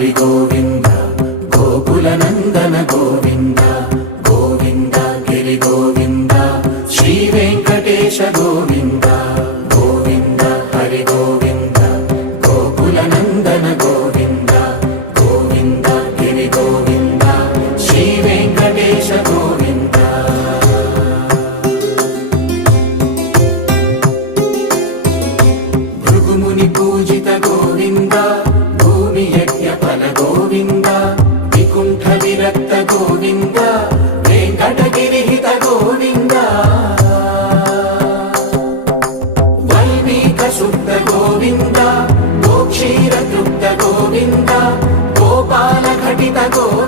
హరి గోవింద గోకుల నందన గోవింద గోవింద గిరి గోవింద శ్రీ వెంకటేశ గోవింద గోవింద హరి గోవింద గోకుల నందన గోవింద గోవింద గిరి గోవింద శ్రీ వెంకటేశ గోవింద భృగుముని పూజిత గోవింద భూమి యజ్ఞ ఫల గోవింద వికుంఠ విరక్త గోవింద వెంకటగిరిహిత గోవింద వైదిక శుద్ధ గోవింద గోక్షీర తృప్త గోవింద గోపాల ఘటిత గోవింద